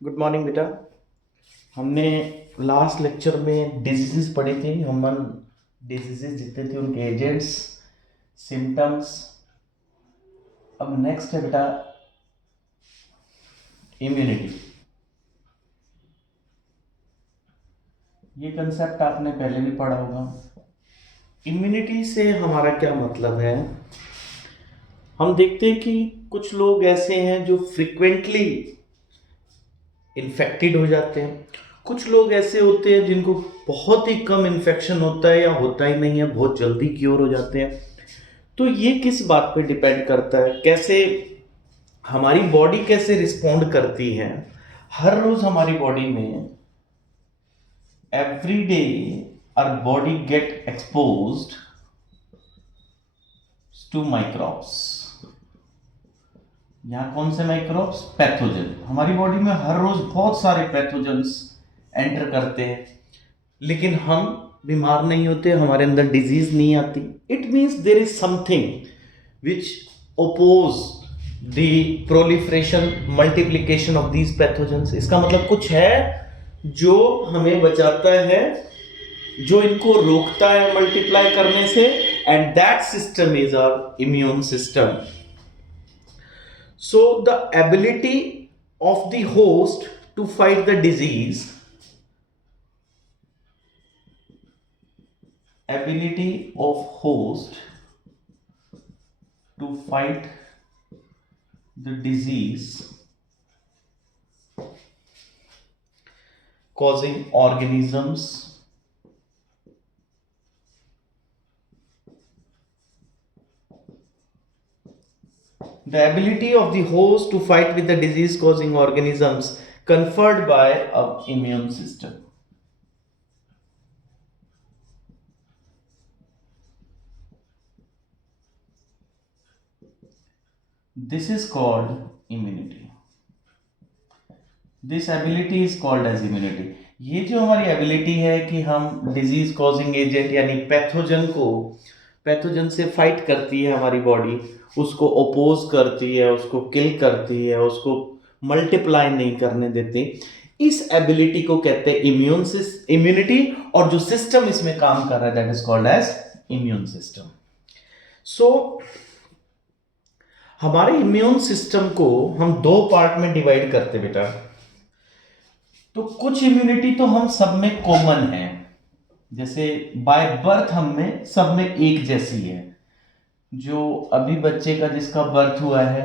Good morning बेटा। हमने last lecture में डिजीजेस पढ़ी थी। ह्यूमन डिजीजेस जितने थे उनके एजेंट्स, सिम्टम्स। अब नेक्स्ट है बेटा इम्यूनिटी। ये कंसेप्ट आपने पहले भी पढ़ा होगा। इम्यूनिटी से हमारा क्या मतलब है? हम देखते हैं कि कुछ लोग ऐसे हैं जो फ्रिक्वेंटली इन्फेक्टेड हो जाते हैं, कुछ लोग ऐसे होते हैं जिनको बहुत ही कम इन्फेक्शन होता है या होता ही नहीं है, बहुत जल्दी क्योर हो जाते हैं। तो ये किस बात पे डिपेंड करता है, कैसे हमारी बॉडी कैसे रिस्पॉन्ड करती है। हर रोज हमारी बॉडी में every day our body get exposed to microbes. यहाँ कौन से माइक्रोब्स? पैथोजन। हमारी बॉडी में हर रोज बहुत सारे पैथोजन्स एंटर करते हैं, लेकिन हम बीमार नहीं होते, हमारे अंदर डिजीज नहीं आती। It means there is something which oppose the proliferation multiplication of these pathogens. इसका मतलब कुछ है जो हमें बचाता है, जो इनको रोकता है मल्टीप्लाई करने से, and that system is our immune system. So the ability of the host to fight the disease, ability of host to fight the disease causing organisms the ability of the host to fight with the disease causing organisms conferred by our immune system. This is called immunity. This ability is called as immunity. ये जो हमारी ability है कि हम disease causing agent यानी pathogen से fight करती है हमारी बॉडी, उसको ओपोज करती है, उसको किल करती है, उसको मल्टीप्लाई नहीं करने देती। इस एबिलिटी को कहते हैं इम्यूनिटी, और जो सिस्टम इसमें काम कर रहा है that is called as immune system. So हमारे इम्यून सिस्टम को हम दो पार्ट में डिवाइड करते बेटा. तो कुछ इम्यूनिटी तो हम सब में कॉमन है, जैसे बाय बर्थ हम में सब में एक जैसी है. जो अभी बच्चे का जिसका बर्थ हुआ है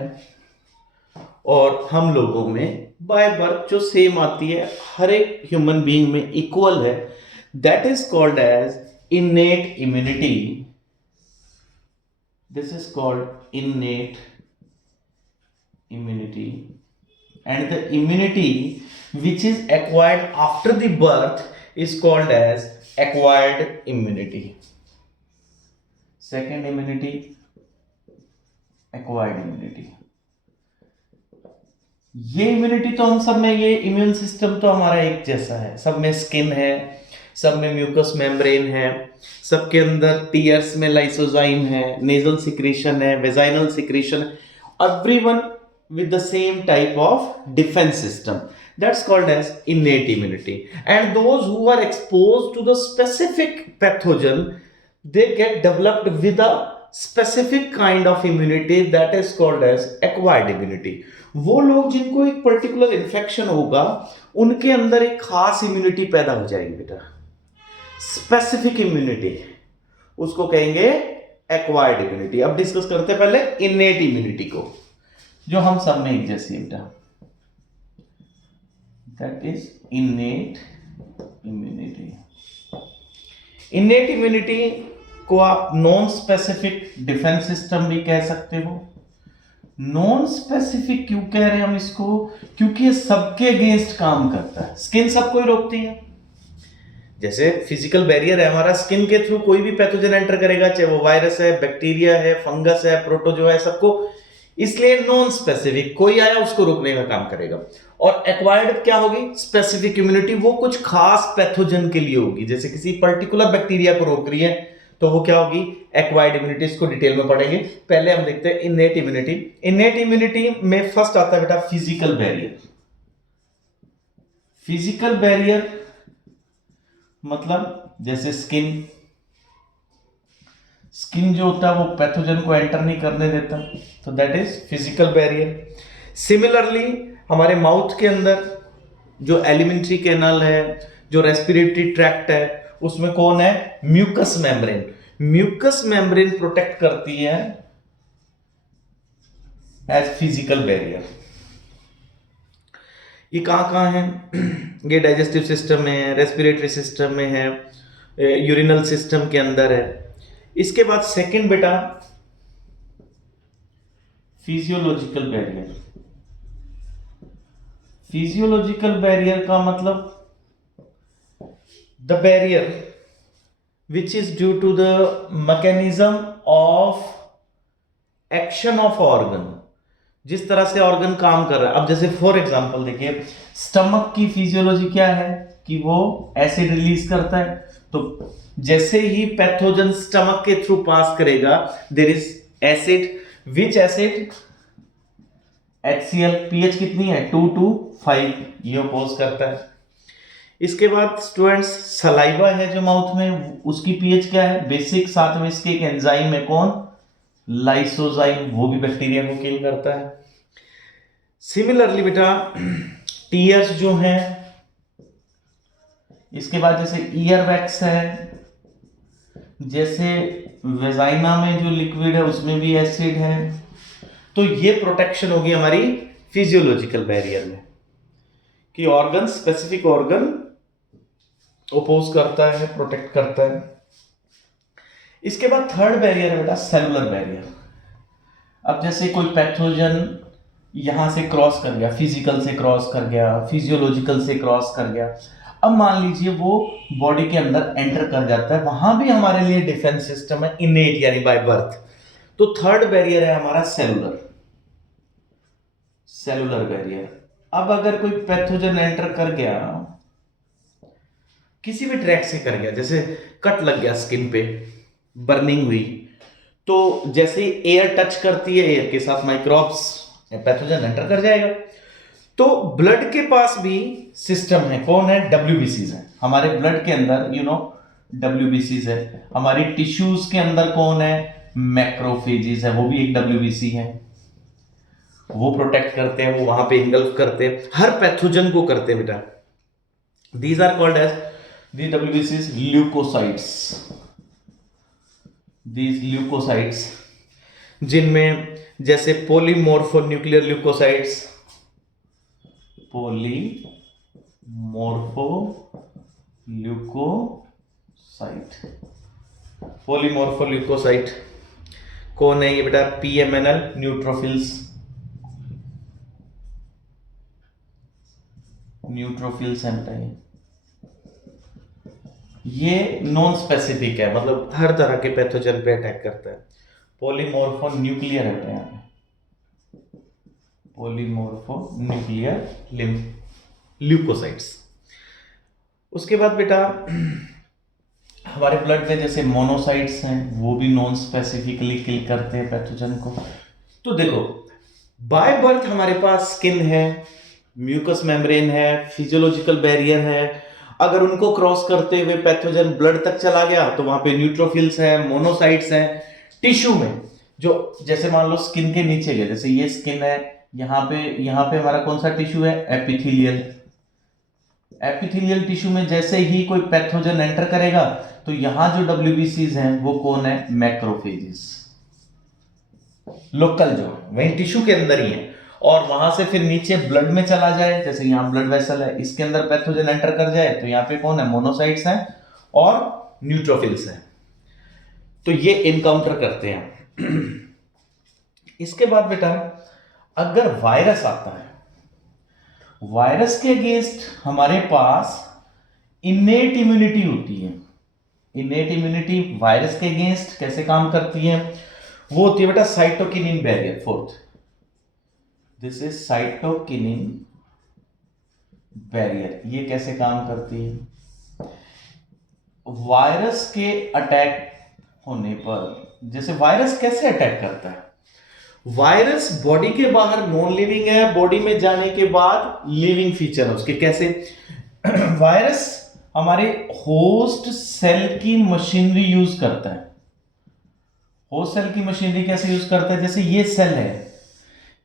और हम लोगों में बाय बर्थ जो सेम आती है, हर एक ह्यूमन बीइंग में इक्वल है, that is called as innate immunity. This is called innate immunity. And the immunity which is acquired after the birth is called as acquired immunity. Second immunity, acquired immunity. ये immunity तो हम सब में, ये immune system तो हमारा एक जैसा है, सब में स्किन है, सब में म्यूकस मेम्ब्रेन है, सबके अंदर टीयर्स में लाइसोजाइम है, नेजल सिक्रीशन है, vaginal secretion, everyone with the same type of defense system. That's called as innate immunity. And those who are exposed to the specific pathogen, they get developed with a specific kind of immunity that is called as acquired immunity. वो लोग जिनको एक particular infection होगा, उनके अंदर एक खास immunity पैदा हो जाएगी बेटा, स्पेसिफिक इम्यूनिटी, उसको कहेंगे एक्वायर्ड इम्यूनिटी. अब डिस्कस करते हैं पहले इनेट इम्यूनिटी को, जो हम सब में एक जैसी है, that is innate immunity. Innate immunity को आप नॉन स्पेसिफिक डिफेंस सिस्टम भी कह सकते हो. नॉन स्पेसिफिक क्यों कह रहे हैं हम इसको? क्योंकि ये सबके अगेंस्ट काम करता है. स्किन सबको ही रोकती है, जैसे फिजिकल बैरियर है हमारा, स्किन के थ्रू कोई भी पैथोजन एंटर करेगा, चाहे वो वायरस है, बैक्टीरिया है, फंगस है, प्रोटोजोआ है, सबको. इसलिए नॉन स्पेसिफिक, कोई आया उसको रोकने का काम करेगा. और एक्वायर्ड क्या होगी? स्पेसिफिक इम्यूनिटी, वो कुछ खास पैथोजन के लिए होगी, जैसे किसी पर्टिकुलर बैक्टीरिया को रोक रही है, तो वो क्या होगी? Acquired immunity. इसको डिटेल में पढ़ेंगे. पहले हम देखते हैं इनेट इम्यूनिटी. इनेट इम्यूनिटी में फर्स्ट आता है बेटा फिजिकल बैरियर. फिजिकल बैरियर मतलब जैसे स्किन जो होता है वो पैथोजन को एंटर नहीं करने देता, तो that is physical barrier. Similarly हमारे माउथ के अंदर जो एलिमेंट्री कैनल है, जो रेस्पिरेटरी ट्रैक्ट है, उसमें कौन है? Mucus membrane. Mucus membrane protect करती है एज फिजिकल बैरियर। ये कहाँ है? ये डाइजेस्टिव सिस्टम में है, रेस्पिरेटरी सिस्टम में है, यूरिनल सिस्टम के अंदर है। इसके बाद सेकंड बेटा फिजियोलॉजिकल बैरियर। फिजियोलॉजिकल बैरियर का मतलब the barrier which is due to the mechanism of action of organ, जिस तरह से ऑर्गन काम कर रहा है। अब जैसे फॉर एग्जांपल देखिए, स्टमक की फिजियोलॉजी क्या है कि वो एसिड रिलीज करता है, तो जैसे ही पैथोजन स्टमक के थ्रू पास करेगा, there is acid, which acid? HCl, pH कितनी है? 2 to 5, ये अपोज करता है। इसके बाद स्टूडेंट्स सलाइवा है जो माउथ में, उसकी पीएच क्या है? बेसिक। साथ में इसके एक एंजाइम है, कौन? लाइसोजाइम, वो भी बैक्टीरिया को किल करता है। सिमिलरली बेटा टीयर्स जो हैं, इसके बाद जैसे ईयर वैक्स है, जैसे वेजाइना में जो लिक्विड है उसमें भी एसिड है, तो ये प्रोटेक्शन होगी हमारी फिजियोलॉजिकल बैरियर में कि ऑर्गन, स्पेसिफिक ऑर्गन ओपोज करता है, प्रोटेक्ट करता है। इसके बाद थर्ड बैरियर है बेटा सेलुलर बैरियर। अब जैसे कोई पैथोजन यहां से क्रॉस कर गया, फिजिकल से क्रॉस कर गया, फिजियोलॉजिकल से क्रॉस कर गया, अब मान लीजिए वो बॉडी के अंदर एंटर कर जाता है, वहां भी हमारे लिए डिफेंस सिस्टम है इनेट यानी बाय बर्थ। तो थर्ड बैरियर है हमारा सेलुलर बैरियर। अब अगर कोई पैथोजन एंटर कर गया, किसी भी ट्रैक से कर गया, जैसे कट लग गया स्किन पे, बर्निंग हुई, तो जैसे एयर टच करती है, एयर के साथ माइक्रोब्स पैथोजन एंटर कर जाएगा। तो ब्लड के पास भी सिस्टम है, कौन है? WBCs है हमारे ब्लड के अंदर, WBCs है। हमारी टिश्यूज के अंदर कौन है? मैक्रोफेजेस है, वो भी एक WBC है। वो प्रोटेक्ट करते हैं, वो वहां पे इंगल्फ करते हैं, हर पैथोजन को करते हैं बेटा। These are called as the WBCs leucocytes. These leucocytes, जिनमें जैसे पॉलीमॉर्फोन्यूक्लियर ल्यूकोसाइट्स, पॉलीमॉर्फोल्यूकोसाइट कौन है ये बेटा? PMNL न्यूट्रोफिल्स हैं बेटा। ये नॉन स्पेसिफिक है, मतलब हर तरह के पैथोजन पे अटैक करता है। पॉलीमॉर्फोन्यूक्लियर है बेटा, यहाँ पे पॉलीमॉर्फोन्यूक्लियर ल्यूकोसाइट्स। उसके बाद बेटा हमारे ब्लड में जैसे मोनोसाइट्स हैं, वो भी नॉन स्पेसिफिकली किल करते हैं पैथोजन को। तो देखो, बाय बर्थ हमारे पास स्किन है, म्यूकस मेम्ब्रेन है, फिजियोलॉजिकल बैरियर है। अगर उनको क्रॉस करते हुए पैथोजन ब्लड तक चला गया, तो वहां पे न्यूट्रोफिल्स हैं, मोनोसाइट्स हैं। टिश्यू में जो, जैसे मान लो स्किन के नीचे गया, जैसे ये स्किन है, यहाँ पे हमारा कौन सा टिश्यू है? एपिथेलियल टिश्यू में जैसे ही कोई पैथोजन एंटर करेगा, तो यहां जो WBCs हैं वो कौन है? मैक्रोफेजेस। लोकल जो वही टिश्यू के अंदर ही है, और वहां से फिर नीचे ब्लड में चला जाए, जैसे यहाँ ब्लड वेसल है, इसके अंदर पैथोजन एंटर कर जाए, तो यहाँ पे कौन है? मोनोसाइट्स हैं और न्यूट्रोफिल्स हैं। तो ये इनकाउंटर करते हैं। इसके बाद बेटा अगर वायरस आता है, वायरस के अगेंस्ट हमारे पास इनेट इम्यूनिटी होती है। इनेट इम्यूनिटी वायरस के अगेंस्ट कैसे काम करती है? वो होती है बेटा cytokinin barrier. Fourth, this is cytokinin barrier. ये कैसे काम करती है? वायरस के अटैक होने पर, जैसे वायरस कैसे अटैक करता है? वायरस बॉडी के बाहर नॉन लिविंग है, बॉडी में जाने के बाद लिविंग फीचर है उसके। कैसे? वायरस हमारे होस्ट सेल की मशीनरी यूज करता है। होस्ट सेल की मशीनरी कैसे यूज करता है? जैसे ये सेल है,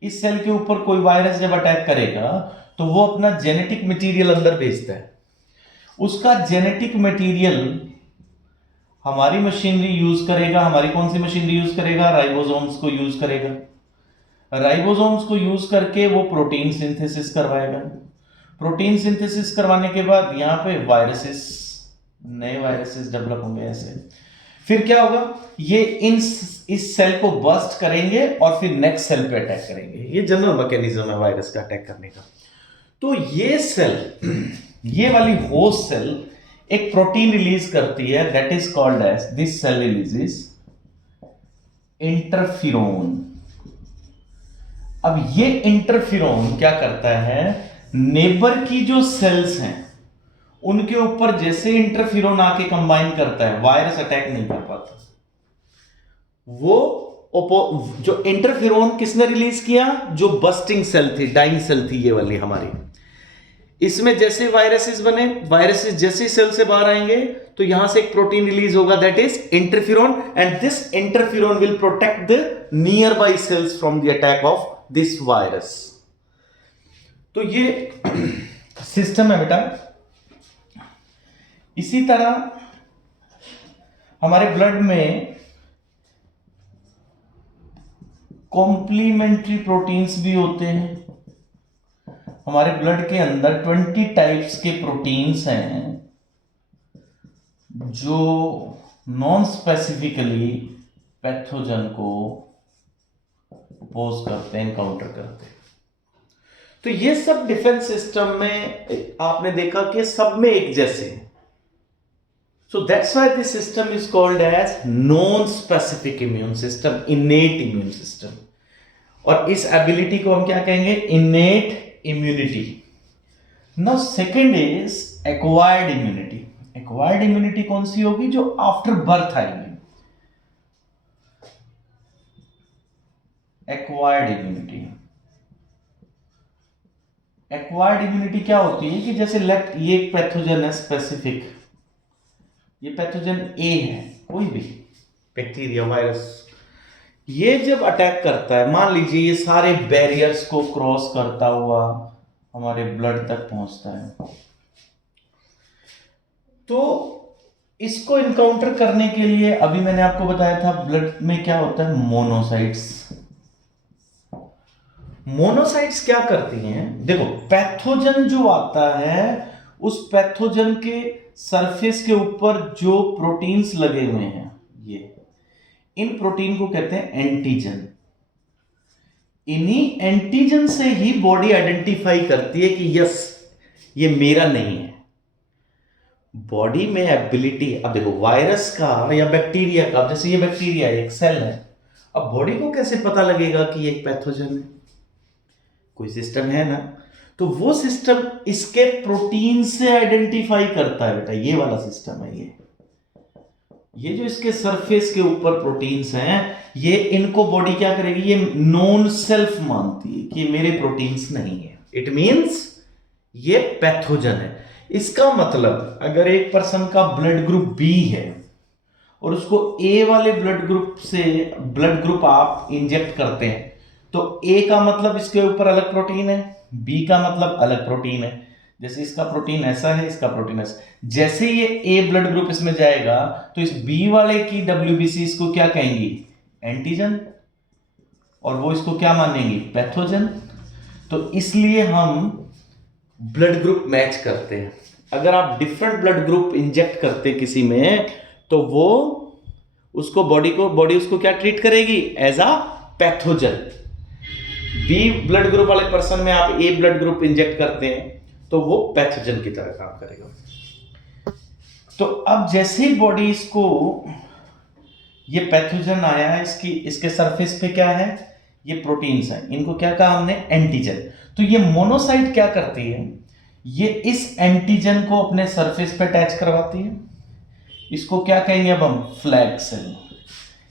इस सेल के ऊपर कोई वायरस जब अटैक करेगा तो वो अपना जेनेटिक मटेरियल अंदर भेजता है। उसका जेनेटिक मटेरियल हमारी मशीनरी यूज करेगा। हमारी कौन सी मशीनरी यूज करेगा? राइबोसोम्स को यूज करेगा। राइबोसोम्स को यूज करके वो प्रोटीन सिंथेसिस करवाएगा। प्रोटीन सिंथेसिस करवाने के बाद यहाँ पे वायरसेस, नए वायरसेस डेवलप होंगे ऐसे। फिर क्या होगा? ये इस सेल को बस्ट करेंगे और फिर नेक्स्ट सेल पे अटैक करेंगे। ये जनरल मैकेनिज्म है वायरस का अटैक करने का। तो ये सेल, ये वाली होस्ट सेल एक प्रोटीन रिलीज करती है, that is called as, this cell releases interferon. अब ये इंटरफिरोन क्या करता है? नेबर की जो सेल्स हैं उनके ऊपर जैसे इंटरफिरोन आके कंबाइन करता है, वायरस अटैक नहीं कर पाता। वो जो इंटरफिरोन किसने रिलीज किया? जो बस्टिंग सेल थी, डाइंग सेल थी ये वाली हमारी। इसमें जैसे वायरसेस बने, वायरसेस जैसे सेल से बाहर आएंगे तो यहां से एक प्रोटीन रिलीज होगा, that is interferon, and this interferon will protect the nearby cells from the attack of this virus. तो ये सिस्टम है बेटा। इसी तरह हमारे ब्लड में कॉम्प्लीमेंट्री प्रोटीन्स भी होते हैं। हमारे ब्लड के अंदर 20 टाइप्स के प्रोटीन्स हैं जो नॉन स्पेसिफिकली पैथोजन को अपोज करते हैं, एनकाउंटर करते हैं। तो ये सब डिफेंस सिस्टम में आपने देखा कि सब में एक जैसे हैं। So that's why this system is called as non-specific immune system, innate immune system. और इस ability को हम क्या कहेंगे? Innate immunity. Now second is acquired immunity. Acquired immunity कौन सी होगी? जो after birth आएगी। Acquired immunity. Acquired immunity क्या होती है कि जैसे ये एक पैथोजन है स्पेसिफिक, ये पैथोजन ए है, कोई भी बैक्टीरिया, वायरस, ये जब अटैक करता है, मान लीजिए ये सारे बैरियर्स को क्रॉस करता हुआ हमारे ब्लड तक पहुंचता है, तो इसको इनकाउंटर करने के लिए अभी मैंने आपको बताया था ब्लड में क्या होता है? मोनोसाइट्स। मोनोसाइट्स क्या करती हैं? देखो, पैथोजन जो आता है उस पैथोजन के सरफेस के ऊपर जो प्रोटीन्स लगे हुए हैं, ये इन प्रोटीन को कहते हैं एंटीजन। इन्हीं एंटीजन से ही बॉडी आइडेंटिफाई करती है कि यस ये मेरा नहीं है। बॉडी में एबिलिटी, अब देखो वायरस का या बैक्टीरिया का, जैसे ये बैक्टीरिया एक सेल है, अब बॉडी को कैसे पता लगेगा कि ये एक पैथोजन है? कोई सिस्टम है ना, तो वो सिस्टम इसके प्रोटीन से आइडेंटिफाई करता है बेटा। ये वाला सिस्टम है। ये जो इसके सरफेस के ऊपर प्रोटीन्स हैं, ये इनको बॉडी क्या करेगी? ये नॉन सेल्फ मानती है कि मेरे प्रोटीन्स नहीं है। इट मींस ये पैथोजन है। इसका मतलब अगर एक पर्सन का ब्लड ग्रुप बी है और उसको ए वाले ब्लड ग्रुप आप इंजेक्ट करते हैं, तो ए का मतलब इसके ऊपर अलग प्रोटीन है, बी का मतलब अलग प्रोटीन है। जैसे इसका प्रोटीन ऐसा है, इसका प्रोटीन ऐसा। जैसे ये ए ब्लड ग्रुप इसमें जाएगा तो इस बी वाले की WBC इसको क्या कहेंगी? एंटीजन, और वो इसको क्या मानेंगी? पैथोजन। तो इसलिए हम ब्लड ग्रुप मैच करते हैं। अगर आप डिफरेंट ब्लड ग्रुप इंजेक्ट करते किसी में, तो वो उसको बॉडी उसको क्या ट्रीट करेगी? As a pathogen. B blood group वाले पर्सन में आप ए ब्लड ग्रुप इंजेक्ट करते हैं तो वो पैथोजन की तरह काम करेगा। तो अब जैसे ही बॉडी इसको, ये पैथोजन आया है, इसके सरफेस पे क्या है? ये प्रोटीन्स हैं। इनको क्या कहा हमने? एंटीजन। तो ये मोनोसाइट क्या करती है? ये इस एंटीजन को अपने सरफेस पे अटैच करवाती है। इसको क्या कहेंगे अब हम? Flag cell.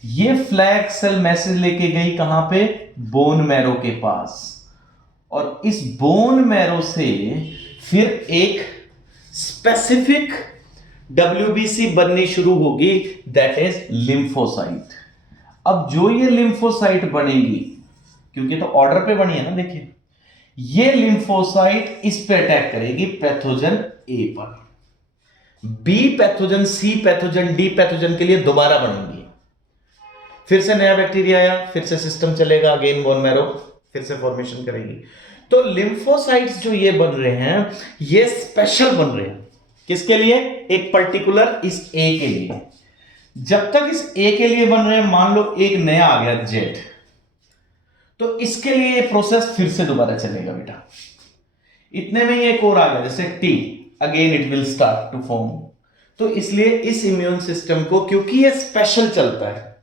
ये फ्लैग सेल मैसेज लेके गई कहां पे? बोन मैरो के पास। और इस बोन मैरो से फिर एक स्पेसिफिक WBC बननी शुरू होगी, दैट इज लिम्फोसाइट। अब जो ये लिम्फोसाइट बनेगी, क्योंकि तो ऑर्डर पे बनी है ना, देखिए ये लिम्फोसाइट इस पे अटैक करेगी पैथोजन ए पर, बी पैथोजन, सी पैथोजन, डी पैथोजन के लिए दोबारा बनेंगी। फिर से नया बैक्टीरिया आया, फिर से सिस्टम चलेगा, अगेन बोन मैरो फिर से फॉर्मेशन करेगी। तो लिम्फोसाइट्स जो ये बन रहे हैं, ये स्पेशल बन रहे हैं। किसके लिए? एक पर्टिकुलर इस ए के लिए। जब तक इस ए के लिए बन रहे हैं, मान लो एक नया आ गया जेड, तो इसके लिए ये प्रोसेस फिर से दोबारा चलेगा बेटा। इतने में एक और आ गया जैसे T, again it will start to form. तो इसलिए इस इम्यून सिस्टम को, क्योंकि ये स्पेशल चलता है,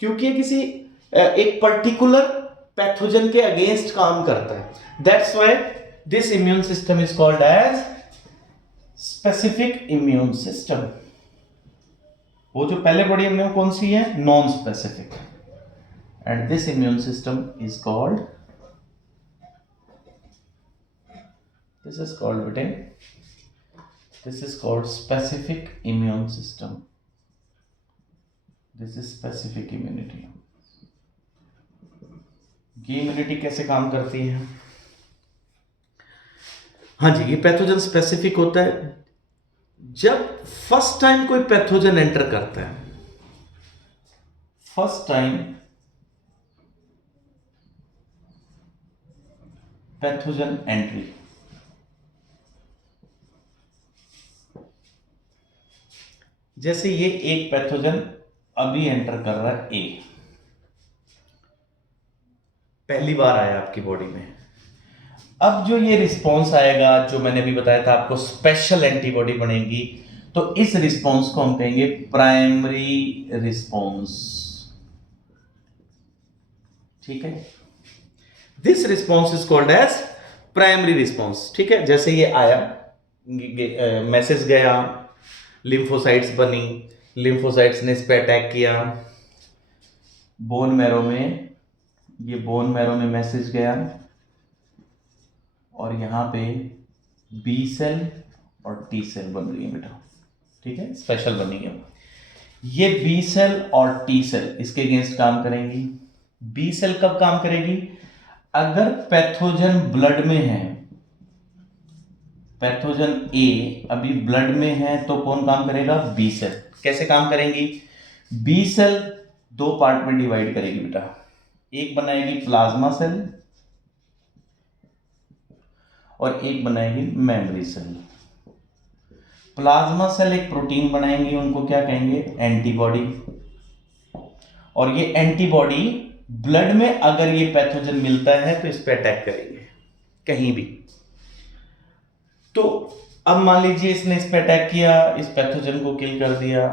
क्योंकि ये किसी एक पर्टिकुलर पैथोजन के अगेंस्ट काम करता है, that's why this immune system is called as specific immune system. वो जो पहले पढ़ी हमने कौन सी है? Non specific. And this immune system is called, this is called बेटे, this is called specific immune system. This is specific immunity. ये इम्यूनिटी कैसे काम करती है? हाँ जी, ये पैथोजन स्पेसिफिक होता है जब फर्स्ट टाइम कोई पैथोजन एंटर करता है। फर्स्ट टाइम पैथोजन एंट्री, जैसे ये एक पैथोजन अभी एंटर कर रहा है, ए पहली बार आया आपकी बॉडी में। अब जो ये रिस्पॉन्स आएगा, जो मैंने अभी बताया था आपको, स्पेशल एंटीबॉडी बनेगी, तो इस रिस्पॉन्स को हम कहेंगे प्राइमरी रिस्पॉन्स। ठीक है, this response is called as primary response. ठीक है, जैसे ये आया, मैसेज गया, लिम्फोसाइट्स बनी, लिम्फोसाइट्स ने इस पे अटैक किया, बोन मैरो में, ये बोन मैरो में मैसेज गया, और यहाँ पे बी सेल और टी सेल बन रही है बेटा। ठीक है, स्पेशल बनी है। ये बी सेल और टी सेल इसके अगेंस्ट काम करेंगी। बी सेल कब काम करेगी? अगर पैथोजन ब्लड में है, पैथोजन ए अभी ब्लड में है, तो कौन काम करेगा? B cell. कैसे काम करेंगी? बी सेल दो पार्ट में डिवाइड करेगी बेटा। एक बनाएगी प्लाज्मा सेल और एक बनाएगी मेमोरी सेल। प्लाज्मा सेल एक प्रोटीन बनाएंगी, उनको क्या कहेंगे? एंटीबॉडी। और ये एंटीबॉडी ब्लड में अगर ये पैथोजन मिलता है तो इस पे अटैक करेंगे कहीं भी। तो अब मान लीजिए इसने इस पे अटैक किया, इस पैथोजन को किल कर दिया,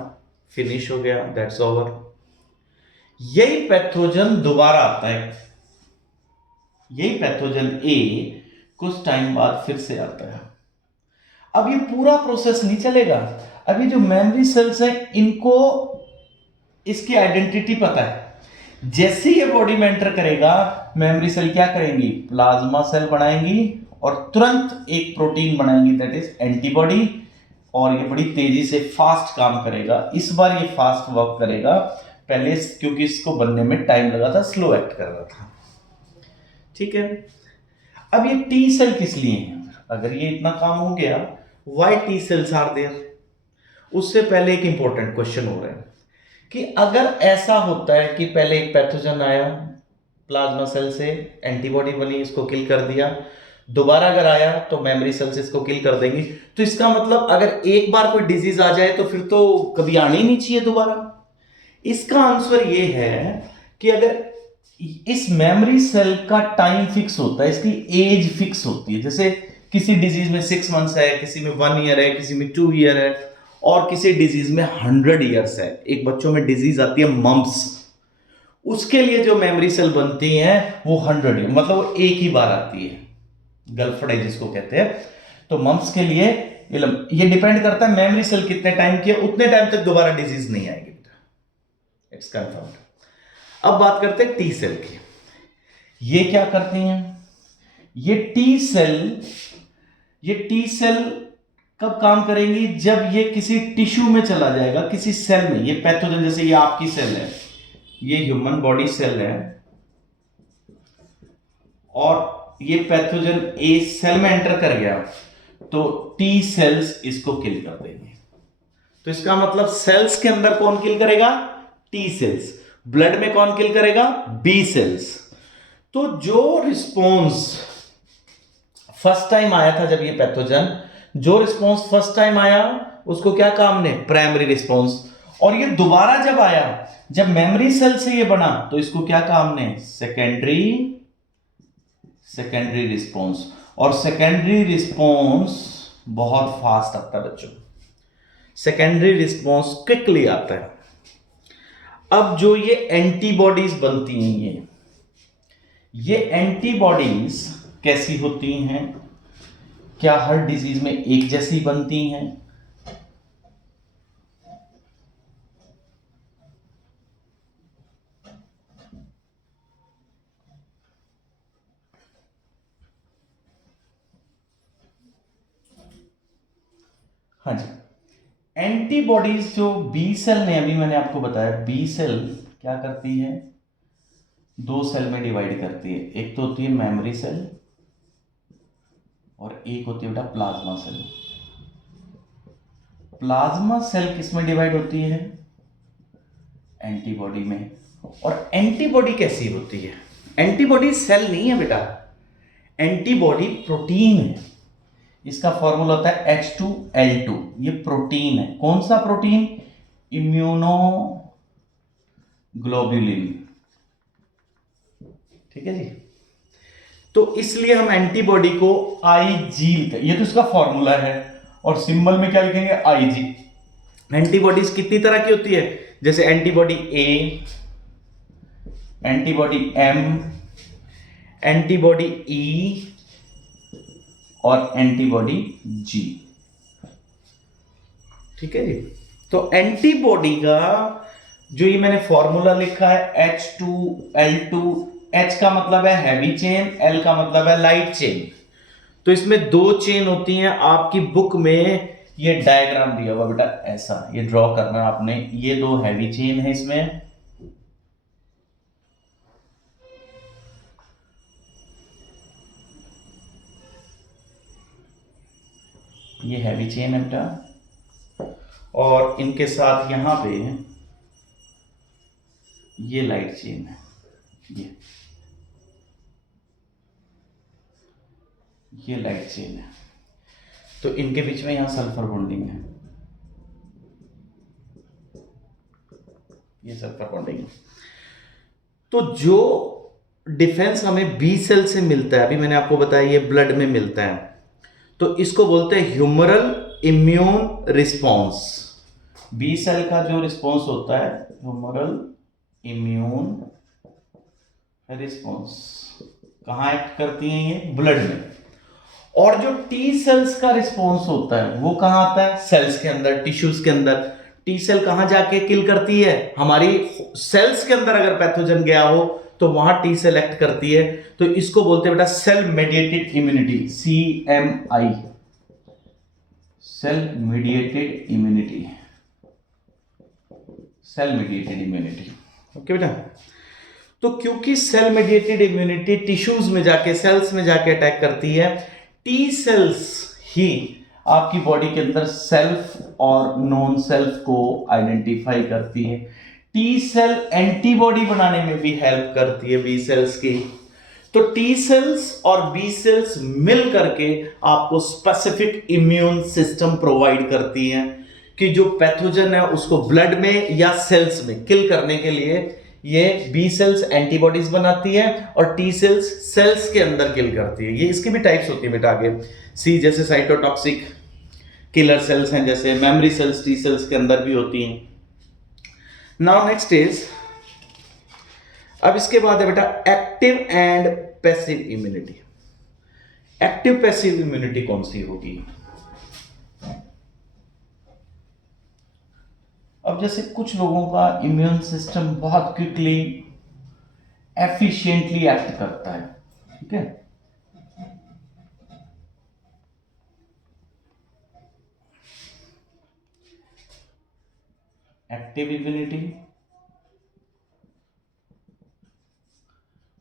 फिनिश हो गया, दैट्स ओवर। यही पैथोजन दोबारा आता है, यही पैथोजन ए कुछ टाइम बाद फिर से आता है। अब ये पूरा प्रोसेस नहीं चलेगा। अभी जो मेमोरी सेल्स हैं, इनको इसकी आइडेंटिटी पता है। जैसे ये बॉडी में एंटर करेगा, मेमोरी सेल क्या करेंगी? प्लाज्मा सेल बनाएंगी और तुरंत एक प्रोटीन बनाएंगी, दैट इज एंटीबॉडी। और ये बड़ी तेजी से फास्ट काम करेगा। इस बार ये फास्ट वर्क करेगा, पहले क्योंकि इसको बनने में टाइम लगा था, स्लो एक्ट कर रहा था। ठीक है, अब ये टी सेल किस लिए है? अगर ये इतना काम हो गया, why T cells are there? उससे पहले एक इंपॉर्टेंट क्वेश्चन हो रहा है कि अगर ऐसा होता है कि पहले एक पैथोजन आया, प्लाज्मा सेल से एंटीबॉडी बनी, इसको किल कर दिया, दोबारा अगर आया तो मेमोरी सेल्स इसको किल कर देंगी, तो इसका मतलब अगर एक बार कोई डिजीज आ जाए तो फिर तो कभी आने ही नहीं चाहिए दोबारा। इसका आंसर ये है कि अगर इस मेमोरी सेल का टाइम फिक्स होता है, इसकी एज फिक्स होती है। जैसे किसी डिजीज में 6 मंथ्स है, किसी में 1 ईयर है, किसी में 2 ईयर है, और किसी डिजीज में 100 ईयर्स है। एक बच्चों में डिजीज आती है मम्प्स, उसके लिए जो मेमोरी सेल बनती हैं वो 100 ईयर, मतलब वो एक ही बार आती है, गलफड़े जिसको कहते हैं। तो मम्प्स के लिए ये डिपेंड करता है मेमोरी सेल कितने टाइम की है, उतने टाइम तक दोबारा डिजीज नहीं आएगी। It's confirmed. अब बात करते हैं टी सेल की। ये क्या करती हैं? ये टी सेल कब काम करेंगी? जब ये किसी टिश्यू में चला जाएगा, किसी सेल में। ये पैथोजन, जैसे ये आपकी सेल है, ये ह्यूमन बॉडी सेल है, और ये पैथोजन ए सेल में एंटर कर गया, तो टी सेल्स इसको किल कर देंगे। तो इसका मतलब सेल्स के अंदर कौन किल करेगा? T cells. ब्लड में कौन किल करेगा? B cells. तो जो रिस्पॉन्स फर्स्ट टाइम आया था, जब ये पैथोजन, जो रिस्पॉन्स फर्स्ट टाइम आया उसको क्या कहा हमने? Primary response. और ये दोबारा जब आया, जब मेमोरी सेल से ये बना, तो इसको क्या कहा हमने? Secondary response. और सेकेंडरी रिस्पॉन्स बहुत फास्ट आता है बच्चों, सेकेंडरी रिस्पॉन्स क्विकली आता है। अब जो ये एंटीबॉडीज बनती हैं, ये एंटीबॉडीज कैसी होती हैं? क्या हर डिजीज में एक जैसी बनती हैं? हाँ जी, एंटीबॉडीज जो बी सेल ने, अभी मैंने आपको बताया, बी सेल क्या करती है? दो सेल में डिवाइड करती है। एक तो होती है मेमोरी सेल, और एक होती है बेटा प्लाज्मा सेल। प्लाज्मा सेल किस में डिवाइड होती है? एंटीबॉडी में। और एंटीबॉडी कैसी होती है? एंटीबॉडी सेल नहीं है बेटा, एंटीबॉडी प्रोटीन है। इसका फॉर्मूला होता है H2L2। ये प्रोटीन है। कौन सा प्रोटीन? इम्यूनोग्लोबुलिन। ठीक है जी। तो इसलिए हम एंटीबॉडी को आईजी लिखते हैं, ये तो इसका फॉर्मूला है, और सिंबल में क्या लिखेंगे? आईजी। एंटीबॉडीज कितनी तरह की होती है? जैसे एंटीबॉडी ए, एंटीबॉडी एम, एंटीबॉडी ई, और एंटीबॉडी जी। ठीक है जी। तो एंटीबॉडी का जो ये मैंने फॉर्मूला लिखा है H2L2, H का मतलब है हैवी चेन, L का मतलब है लाइट चेन। तो इसमें दो चेन होती हैं। आपकी बुक में ये डायग्राम दिया हुआ बेटा, ऐसा ये ड्रॉ करना है आपने। ये दो हैवी चेन है इसमें, ये हैवी चेन है बेटा, और इनके साथ यहां पे ये लाइट चेन है। ये लाइट चेन है। तो इनके बीच में यहां सल्फर बॉन्डिंग है, ये सल्फर बॉन्डिंग है। तो जो डिफेंस हमें बी सेल से मिलता है, अभी मैंने आपको बताया ये ब्लड में मिलता है, तो इसको बोलते हैं humoral immune response. B cell का जो रिस्पॉन्स होता है ह्यूमरल इम्यून रिस्पॉन्स, कहां एक्ट करती हैं? ये ब्लड में। और जो टी सेल्स का रिस्पॉन्स होता है वो कहां आता है? सेल्स के अंदर, टिश्यूज के अंदर। टी सेल कहां जाके किल करती है? हमारी सेल्स के अंदर अगर पैथोजन गया हो तो वहां टी सेल एक्ट करती है। तो इसको बोलते हैं बेटा cell mediated immunity, CMI, cell mediated immunity, cell mediated immunity. Okay बेटा। तो क्योंकि सेल मेडिएटेड इम्यूनिटी टिश्यूज में जाके, सेल्स में जाके अटैक करती है, टी सेल्स ही आपकी बॉडी के अंदर सेल्फ और नॉन सेल्फ को आइडेंटिफाई करती है। टी सेल एंटीबॉडी बनाने में भी हेल्प करती है बी सेल्स की। तो टी सेल्स और बी सेल्स मिल करके आपको स्पेसिफिक इम्यून सिस्टम प्रोवाइड करती हैं कि जो पैथोजन है उसको ब्लड में या सेल्स में किल करने के लिए ये बी सेल्स एंटीबॉडीज बनाती है और टी सेल्स सेल्स के अंदर किल करती है। ये इसकी भी टाइप्स होती है बेटा आगे। सी जैसे साइटोटॉक्सिक किलर सेल्स हैं, जैसे मेमोरी सेल्स टी सेल्स के अंदर भी होती हैं। नाउ नेक्स्ट इज, अब इसके बाद है बेटा active and passive immunity. Active passive immunity कौन सी होगी? अब जैसे कुछ लोगों का इम्यून सिस्टम बहुत क्विकली एफिशिएंटली एक्ट करता है, ठीक है, एक्टिव इम्यूनिटी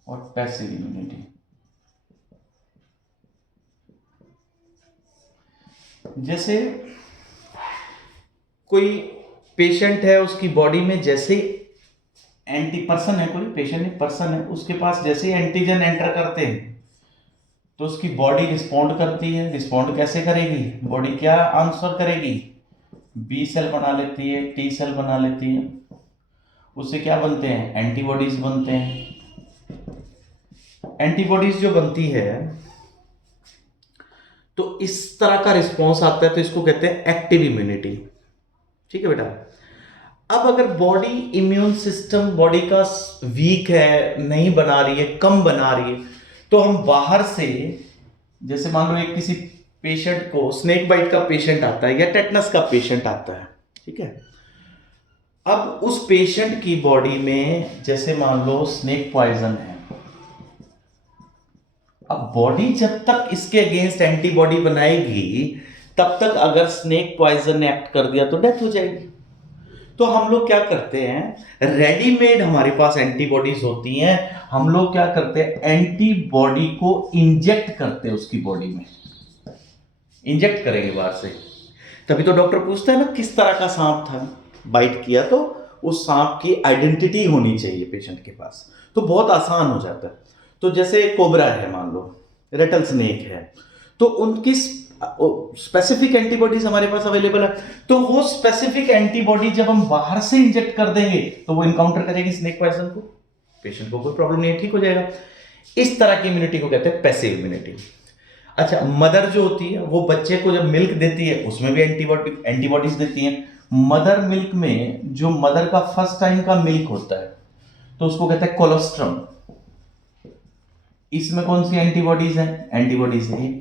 और पैसिव इम्यूनिटी। जैसे कोई पेशेंट है, उसकी बॉडी में जैसे एंटी पर्सन है, कोई पेशेंट नहीं पर्सन है, उसके पास जैसे ही एंटीजन एंटर करते हैं तो उसकी बॉडी रिस्पॉन्ड करती है। रिस्पॉन्ड कैसे करेगी? बॉडी क्या आंसर करेगी? बी सेल बना लेती है, टी सेल बना लेती है, उससे क्या बनते हैं? एंटीबॉडीज बनते हैं। एंटीबॉडीज जो बनती है तो इस तरह का रिस्पॉन्स आता है, तो इसको कहते हैं एक्टिव इम्यूनिटी। ठीक है बेटा। अब अगर बॉडी इम्यून सिस्टम बॉडी का वीक है, नहीं बना रही है, कम बना रही है, तो हम बाहर से, जैसे मान लो एक किसी पेशेंट को स्नेक बाइट का पेशेंट आता है या टेटनस का पेशेंट आता है, ठीक है। अब उस पेशेंट की बॉडी में जैसे मान लो स्नेक पॉइजन है, अब बॉडी जब तक इसके अगेंस्ट एंटीबॉडी बनाएगी तब तक अगर स्नेक पॉइजन ने एक्ट कर दिया तो डेथ हो जाएगी। तो हम लोग क्या करते हैं, रेडीमेड हमारे पास एंटीबॉडीज होती हैं, हम लोग क्या करते हैं, एंटीबॉडी को इंजेक्ट करते हैं उसकी बॉडी में, इंजेक्ट करेंगे बाहर से। तभी तो डॉक्टर पूछता है ना किस तरह का सांप था, बाइट किया तो उस सांप की आइडेंटिटी होनी चाहिए पेशेंट के पास, तो बहुत आसान हो जाता है। तो जैसे कोबरा है, मान लो रेटल स्नेक है, तो उनकी स्पेसिफिक एंटीबॉडीज हमारे पास अवेलेबल है, तो वो स्पेसिफिक एंटीबॉडी जब हम बाहर से इंजेक्ट कर देंगे तो वो इनकाउंटर करेगी स्नेक पॉइजन को, पेशेंट को कोई प्रॉब्लम नहीं है, ठीक हो जाएगा। इस तरह की इम्यूनिटी को कहते हैं पैसिव इम्यूनिटी। अच्छा, मदर जो होती है वो बच्चे को जब मिल्क देती है उसमें भी एंटीबॉडीज देती है। मदर मिल्क में जो मदर का फर्स्ट टाइम का मिल्क होता है तो उसको कहते हैं कोलोस्ट्रम, इसमें कौन सी एंटीबॉडीज है? एंटीबॉडीज है।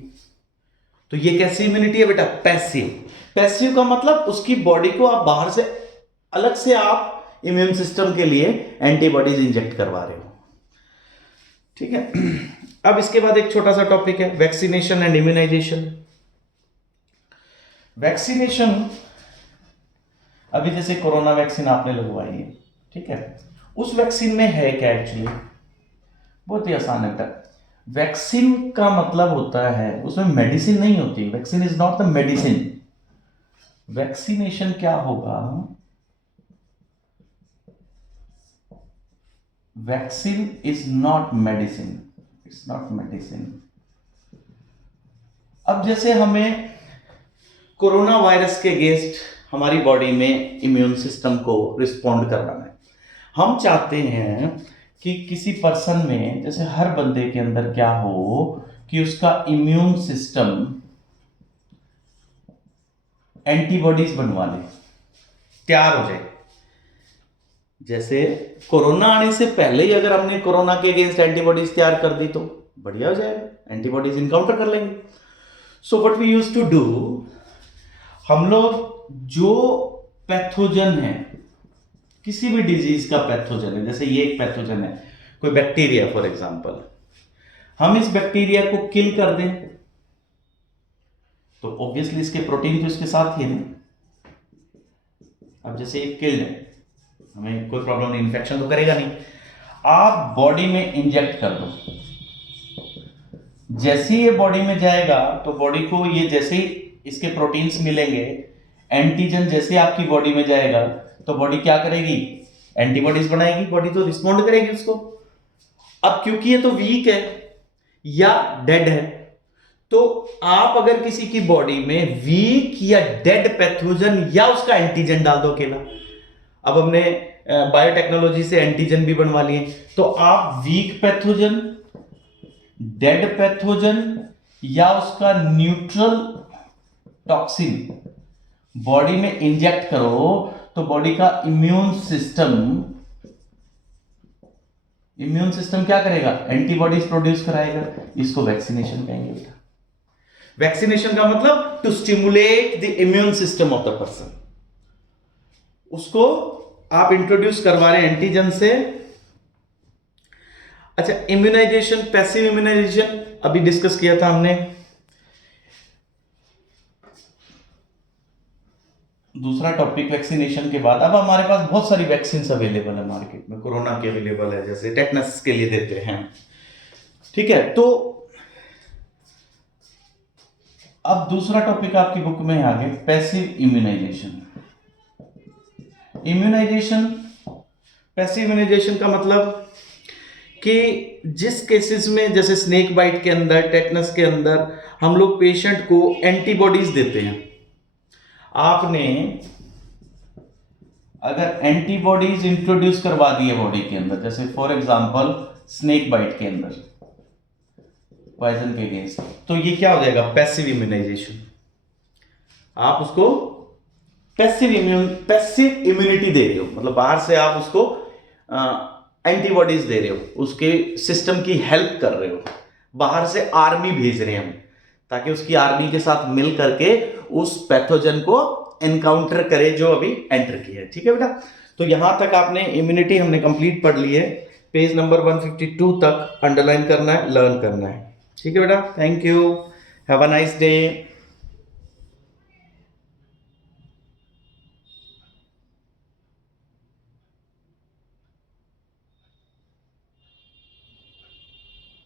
तो ये कैसी इम्यूनिटी है बेटा? पैसिव। पैसिव का मतलब उसकी बॉडी को आप बाहर से अलग से आप इम्यून सिस्टम के लिए एंटीबॉडीज इंजेक्ट करवा रहे हो, ठीक है। अब इसके बाद एक छोटा सा टॉपिक है वैक्सीनेशन एंड इम्यूनाइजेशन। वैक्सीनेशन, अभी जैसे कोरोना वैक्सीन आपने लगवाई है, ठीक है, उस वैक्सीन में है क्या एक्चुअली? बहुत ही आसान है बेटा। वैक्सीन का मतलब होता है उसमें मेडिसिन नहीं होती, vaccine is not the medicine. Vaccination क्या होगा? Vaccine is not medicine, it's not medicine. अब जैसे हमें कोरोना वायरस के अगेंस्ट हमारी बॉडी में इम्यून सिस्टम को रिस्पॉन्ड करवाना है, हम चाहते हैं कि किसी पर्सन में, जैसे हर बंदे के अंदर क्या हो कि उसका इम्यून सिस्टम एंटीबॉडीज बनवा ले, तैयार हो जाए। जैसे कोरोना आने से पहले ही अगर हमने कोरोना के अगेंस्ट एंटीबॉडीज तैयार कर दी तो बढ़िया हो जाएगा, एंटीबॉडीज इनकाउंटर कर लेंगे। So what we used to do, हम लोग जो पैथोजन है, किसी भी डिजीज का पैथोजन है, जैसे ये एक पैथोजन है, कोई बैक्टीरिया फॉर एग्जांपल, हम इस बैक्टीरिया को किल कर दें तो ऑब्वियसली इसके प्रोटीन तो इसके साथ ही है। अब जैसे ये किल्ड है, हमें कोई प्रॉब्लम नहीं, इन्फेक्शन तो करेगा नहीं। आप बॉडी में इंजेक्ट कर दो, जैसे ही ये बॉडी में जाएगा तो बॉडी को ये जैसे ही इसके प्रोटीन्स मिलेंगे, एंटीजन जैसे आपकी बॉडी में जाएगा तो बॉडी क्या करेगी? एंटीबॉडीज बनाएगी, बॉडी तो रिस्पॉन्ड करेगी उसको। अब क्योंकि ये तो वीक है या डेड है, तो आप अगर किसी की बॉडी में वीक या डेड पैथोजन या उसका एंटीजन डाल दो अकेला, अब हमने बायोटेक्नोलॉजी से एंटीजन भी बनवा लिए, तो आप वीक पैथोजन, डेड पैथोजन या उसका न्यूट्रल टॉक्सिन बॉडी में इंजेक्ट करो तो बॉडी का इम्यून सिस्टम क्या करेगा? एंटीबॉडीज प्रोड्यूस कराएगा। इसको वैक्सीनेशन कहेंगे बेटा। वैक्सीनेशन का मतलब to stimulate the immune system of the person, उसको आप इंट्रोड्यूस करवा रहे हैं एंटीजन से। अच्छा, इम्यूनाइजेशन, पैसिव इम्यूनाइजेशन अभी डिस्कस किया था हमने। दूसरा टॉपिक वैक्सीनेशन के बाद, अब हमारे पास बहुत सारी वैक्सीन अवेलेबल है मार्केट में। कोरोना की अवेलेबल है, जैसे टेटनस के लिए देते हैं, ठीक है। तो अब दूसरा टॉपिक आपकी बुक में आ गया passive immunisation. Immunisation, passive immunisation का मतलब कि जिस केसेस में जैसे स्नेक बाइट के अंदर, टेटनस के अंदर हम लोग पेशेंट को एंटीबॉडीज देते हैं। आपने अगर एंटीबॉडीज इंट्रोड्यूस करवा दी है बॉडी के अंदर, जैसे फॉर एग्जांपल स्नेक बाइट के अंदर पॉइजन के अगेंस्ट, तो ये क्या हो जाएगा, पैसिव इम्यूनाइजेशन। आप उसको पैसिव इम्यूनिटी दे रहे हो, मतलब बाहर से आप उसको एंटीबॉडीज दे रहे हो, उसके सिस्टम की हेल्प कर रहे हो, बाहर से आर्मी भेज रहे हैं हम, ताकि उसकी आर्मी के साथ मिल करके उस पैथोजन को एनकाउंटर करे जो अभी एंटर किया है, ठीक है बेटा। तो यहां तक आपने इम्यूनिटी हमने कंप्लीट पढ़ ली है। पेज नंबर 152 तक अंडरलाइन करना है, लर्न करना है, ठीक है बेटा। Thank you, have a nice day.